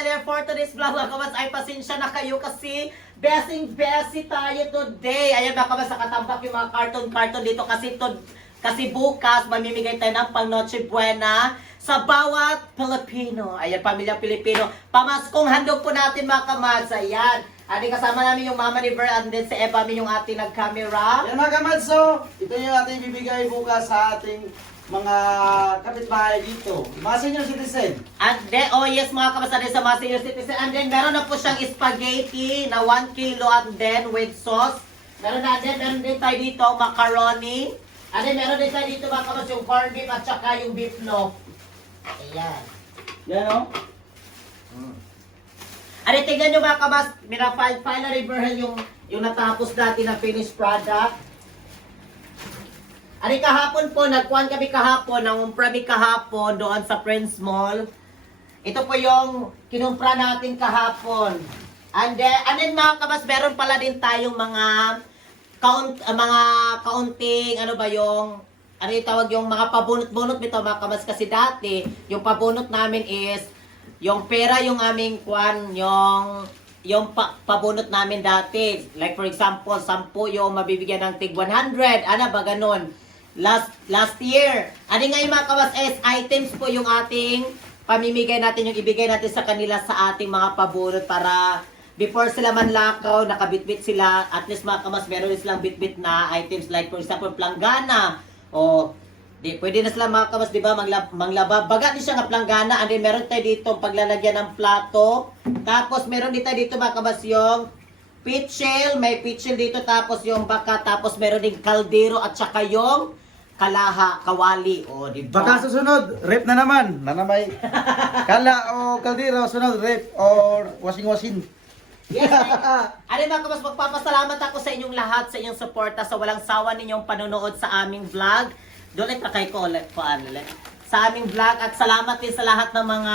finally for today's vlog mga kamas ay pasensya na kayo kasi besting tayo today. Ayan mga kamas, nakatambak yung mga carton dito kasi bukas mamimigay tayo ng pang Noche Buena sa bawat Pilipino. Ayan, pamilyang Pilipino. Pamaskong handog po natin mga kamas. Ayan. Adi kasama namin yung mama ni Ver and then si Eva yung ating nag-camera. Yan mga kamad, so ito yung ating bibigay bukas sa ating mga kapitbahay dito. Mga senior citizen. And then, oh yes mga kabasada sa mga senior citizen. And then meron na po siyang spaghetti na 1 kilo and then with sauce. Meron din tayo dito macaroni. And then meron din tayo dito mga kabas yung corned beef at saka yung beef loaf. Ayan. Yan o. And then tignan nyo mga kabas, finally Berhel yung natapos natin na finished product. Ari kahapon po, nagkuhan kami kahapon, nangumpra kami kahapon doon sa Prince Mall. Ito po yung kinumpra natin kahapon. And then mga kabas, meron pala din tayong mga kaunting, ano ba yung, ano yung tawag yung mga pabunot-bunot nito mga kabas. Kasi dati, yung pabunot namin is, yung pera yung aming kwan, yung pabunot namin dati. Like for example, 10 yung mabibigyan ng tig 100. Ano ba ganun? Last year. Ano ngayon mga kawas items po yung ating pamimigay natin, yung ibigay natin sa kanila sa ating mga pabunot para before sila manlakaw, nakabitbit sila. At least mga kawas, meron silang bitbit na items like for example, planggana. O, pwede na sila mga kawas, di ba, manglaba. Baga din siya nga planggana. And then meron tayo dito paglalagyan ng plato. Tapos meron din tayo dito mga kawas yung pitchel, may pitchel dito, tapos yung baka, tapos meron din kaldero at saka yung kawali. O, di ba? Baka susunod, rep na naman. Nanamay. Kala o kaldero, sunod rep or washing. Yes, ano mga kabas, magpapasalamat ako sa inyong lahat, sa inyong suporta, sa walang sawa ninyong panonood sa aming vlog. Doon pa kay ko ulit, sa aming vlog, at salamat din sa lahat ng mga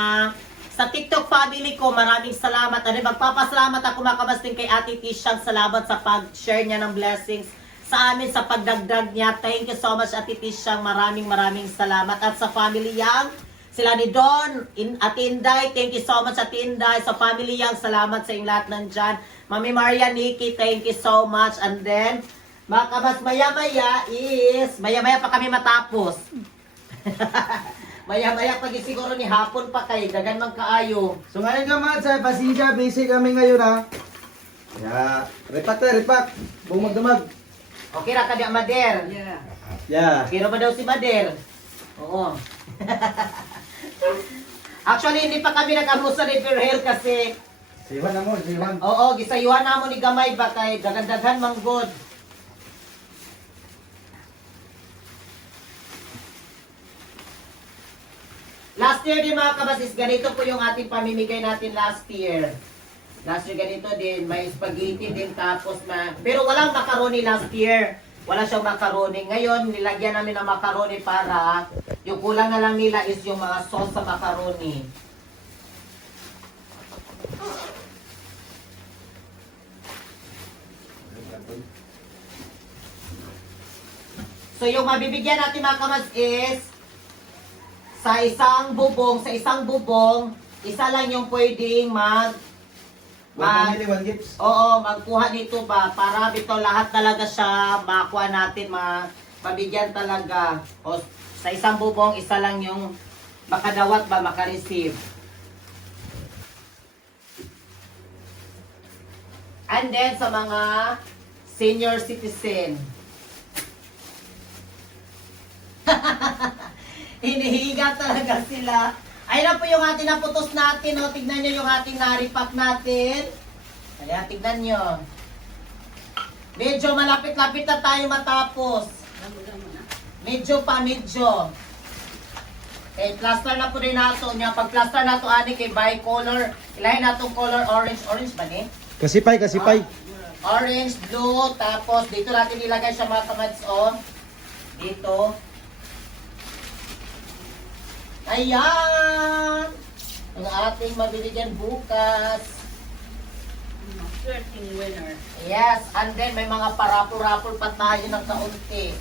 sa TikTok family ko, maraming salamat. Ano, magpapasalamat ako mga kabas din kay Ate Tishang, salamat sa pag-share niya ng blessings sa amin, sa pagdagdag niya. Thank you so much Ate Tishang, maraming salamat. At sa family Yang, sila ni Don, Ate Inday, thank you so much Ate Inday. Sa family Yang, salamat sa inyong lahat nandyan. Mami Maria, Nikki, thank you so much. And then, mga kabas, maya-maya pa kami matapos. Maya-maya pag siguro ni hapon pa kay dagan man kaayo. So ngayon kamad, sa pasensya, busy kami ngayon ha. Repak. Buong magdamag. Okay ra ka di Mader? Yeah. Okay ra ba daw si Mader? Oo. Actually, hindi pa kami nag-amusa ni Perhel kasi Siwan na mo, siwan. oo, gisayuhan na mo ni gamay ba kay daghan-daghan mang good. Last year din mga kabasis, ganito po yung ating pamimigay natin last year. Last year ganito din, may spaghetti din tapos pero walang macaroni last year. Wala siyang macaroni. Ngayon, nilagyan namin ng macaroni para yung kulang na lang nila is yung mga sauce sa macaroni. So yung mabibigyan natin mga kamas is sa isang bubong, isa lang yung pwedeng One gifts. oo, magkuha dito ba para dito lahat talaga siya makuha natin, mabigyan talaga. O sa isang bubong, isa lang yung makadawat ba, makareceive. And then sa mga senior citizen. Hinihiga talaga sila. Ayun na po yung ating naputos natin. O, tignan nyo yung ating naripak natin. Ayan, tignan nyo. Medyo malapit-lapit na tayo matapos. Medyo. Okay, plaster na po rin nato niya. Pag plaster na to, ani kay bi-color. Ilahin na itong color orange. Orange ba ni? Kasipay. Orange, blue. Tapos dito natin ilagay siya mga kamads. O, dito. Ayan! Ang ating mabibigyan bukas. Certain winner. Yes, and then may mga parapol-rapol pa tayo ng kaunti.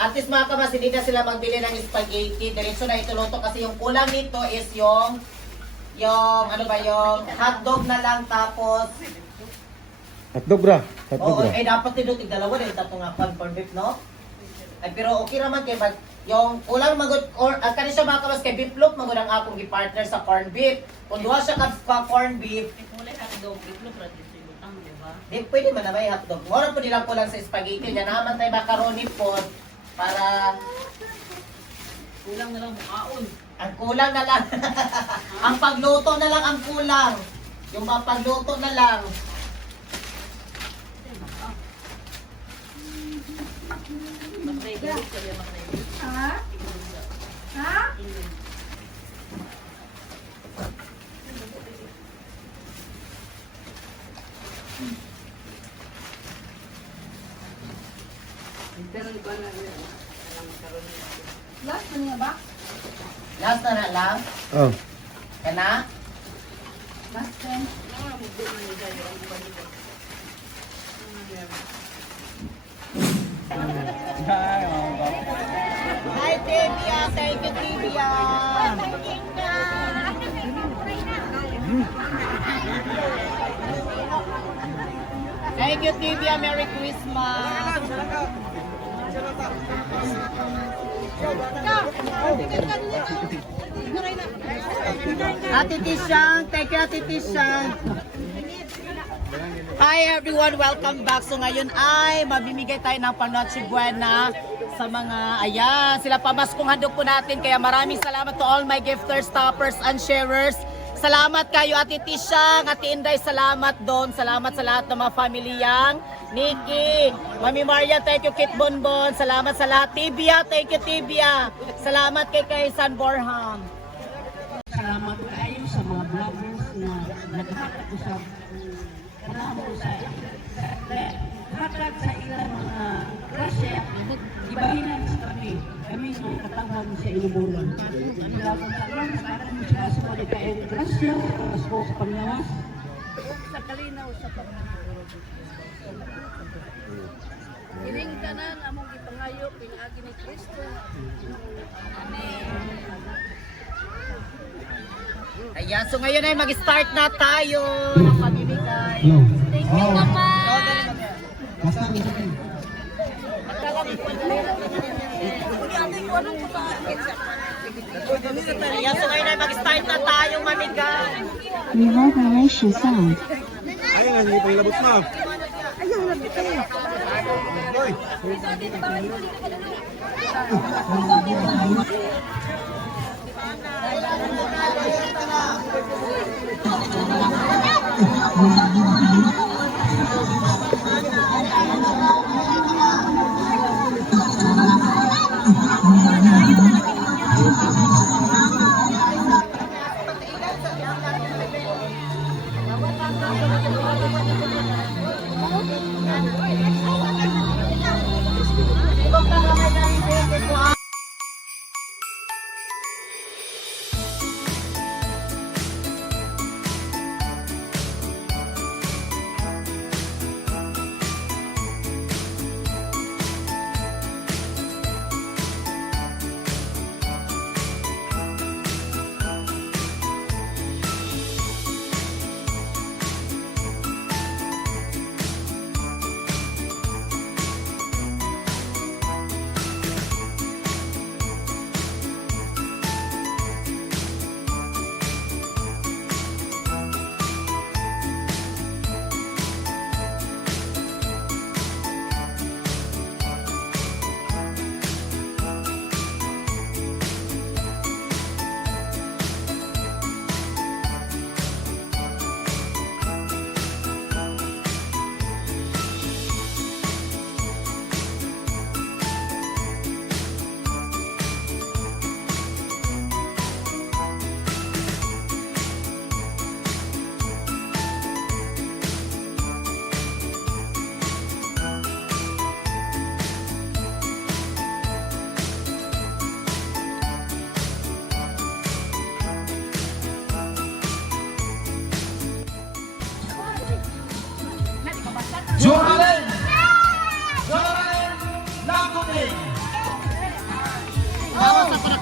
At least mga kamas, hindi na sila magbili ng spaghetti. Diretso na ituluto kasi yung kulang nito is yung ano ba yung hotdog na lang tapos Hotdog bra. Hotdog oo, bra. dapat nito tig-dalawa dahil tatlo nga corn beef, no? Ay, pero okay naman kay mag yung kulang magod or at kani siya mga kamas kay beef loaf magod ang akong gi-partner sa corn beef. Kung duha siya ka corn beef, Mulai hotdog, itlog, radyo sa ibutang, di ba? di pwede man na may hotdog. Mura po nilang kulang sa spaghetti. Yan naman tayo macaroni po para Kulang na lang mukaon. ang kulang na lang. Ang pagluto na lang ang kulang. Yung mga pagluto na lang. Matay, gilit ka rin, matay. Last na lang. Oh. Kana? Hi, Tibia. Thank you, Tibia. Thank you, Tibia. Merry Christmas. Ate Tisyang, thank you, Ate Tisyang. Hi everyone, welcome back. So ngayon ay mamimigay tayo ng Panoche Buena sa mga, ayan, sila pamaskong handog po natin. Kaya maraming salamat to all my gifters, stoppers, and sharers. Salamat kayo, Ate Tisyang, Ate Inday, salamat doon. Salamat sa lahat ng mga pamilyang. Nikki, Mami Maria, thank you, Kit Bonbon. Salamat sa lahat. Tibia, thank you, Tibia. Salamat kay San Borham. Salamat kayo sa mga vloggers na naghatag ko sa panahon sa hatag sa ilang mga grasya. Ibahinan sa kami. Kami ang katawag sa inubulan. Salamat kayo sa ating sila sa mga kain grasya. Pasko sa panglawas. Sa kalinaw sa panglawas. Iring tanan among gipangayo pinaagi ni Kristo. Amen. Ayan, so ngayon ay mag-start na tayo ng pamimigay. Thank you naman! Ayan, so ngayon ay mag-start na tayong mamigay. Reverberation sound. Ayun nga, hindi pa ilabot na.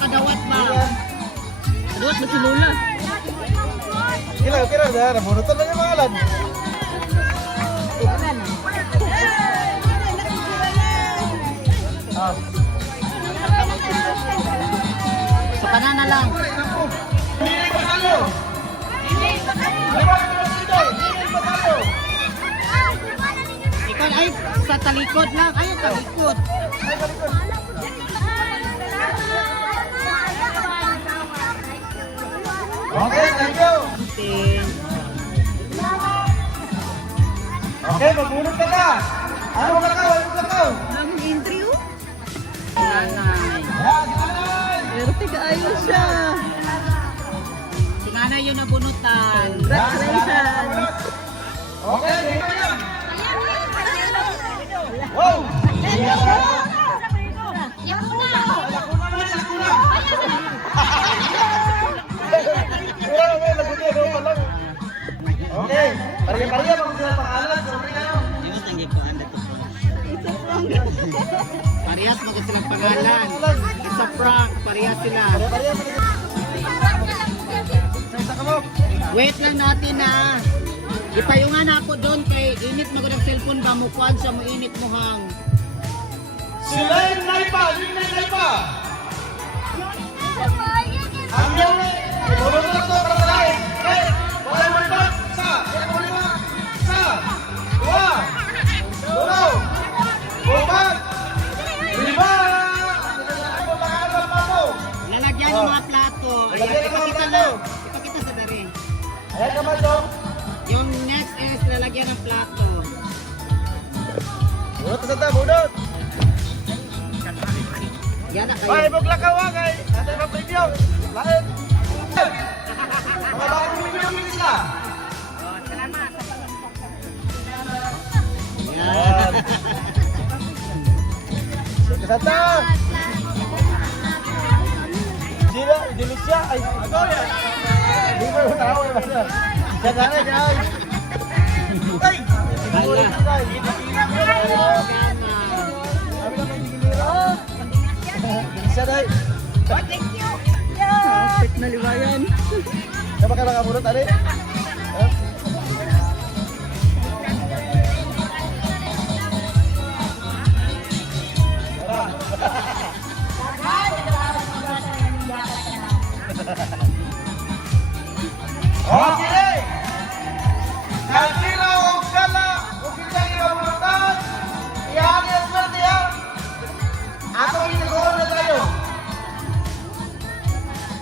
kadawat ba? Kadawat ba si Lola? Kira, dah. Nabunutan na yung mga alam. Sa banana lang. Ikaw ay sa talikod lang. Ay, talikod. Okay, thank you. Okay, magbunot ka na. Ano ka na? Ang interview? Nanay. Pero tiga-ayos siya. Si nanay yung nabunutan. Congratulations. Okay, dito yan. Wow! Okay, pariya-pariya mag sila pangalan. Sorry kayo. Parehas mga silang pangalan. It's a prank. Parehas sila. Pariya-pariya mag sa kamo. Wait lang natin na. Ipayungan ako doon kay init magod ang cellphone ba mo kuan sa mo init mo hang. Sila yung naipa. Ang yung tulog na ito para sa lain. Okay, wala mo ito. Sa, dua, uno, upat, lima. Ano pangalan pa mo? Lalagyan ng mga plato. Lalagyan ng mga ipakita plato. na. Ipakita sa dari. Ayan ka man dong. Yung next is lalagyan ng plato. Bunot sa ta, bunot. Yan na Ay, kayo. buklakaw kay. Ate ma-preview. Lain. Mga bagong preview kinis ka. Yan. Kesata. Sila, Delisya. Ay, ako yan. Hindi mo tahu ya, Mas. Jangan aja. Ay! Ala. Delisya dai. Perfect na liwayan. Siapa ka nakamunot tadi? Okay. Kasino og sala, ug kita gibunutan. Iyan ang swerte ya. Ato ginagawa na tayo.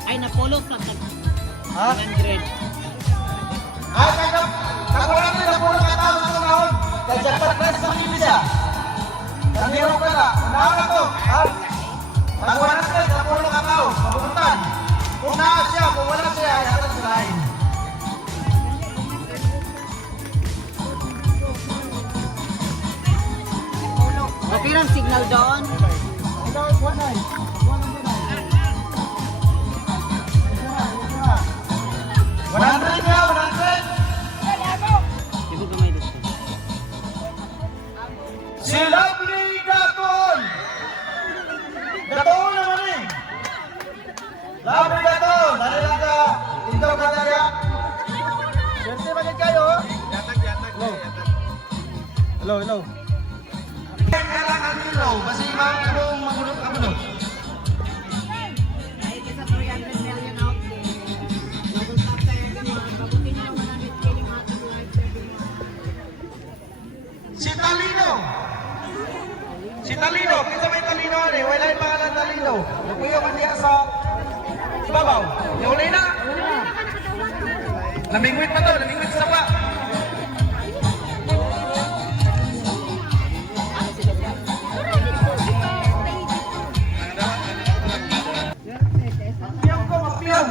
Ay napulot sa Ha? 100. Ay, kakulang na po ng katao sa tunahon. Kajapat na sa Indonesia. Nandiro ka na. Unahan na to. Ha? Kakulang na po ng katao. Mabunutan. Kung naa siya, kung wala siya, ay hatag sa lain. Okay lang signal doon. Ikaw, buwan ay. Buwan ang buwan ay. 100 na, 100. Ibu gamay dito. Si Lovely Gaton! Gaton naman eh! Lovely Gaton! Dali lang ka! Indaw ka talaga! Swerte ba din kayo? Hello? Hello? Kailangan nilo! Kasi anong magulot ka mo no? Kahit isa 300 million out there. Double tap tayo naman. Mabuti niya 100k yung ating live streaming. Si Talino! Si Talino! Kita may Talino ano eh! Wala yung pangalan Talino! Nakuya man niya sa babaw! Naulay na! Namingwit pa to! Namingwit sa pa! Mapiyang ko! Mapiyang!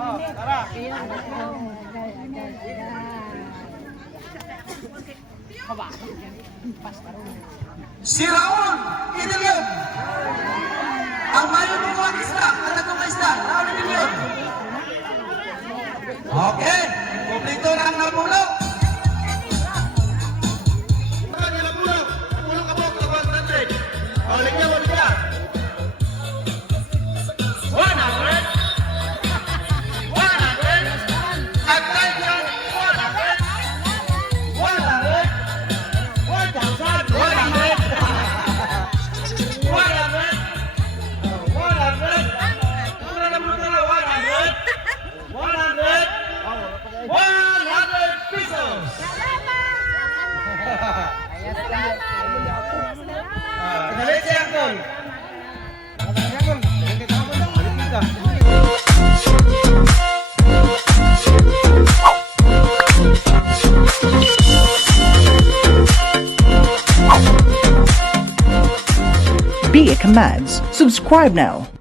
Oh, tara! Si Raul Idilion! Ang mayo ng mga isda! Ang nagong isda! Raul Idilion! Okay! Kumplito na ang napulog! Napulog ka po! 100! Balik niya! commands. Subscribe now.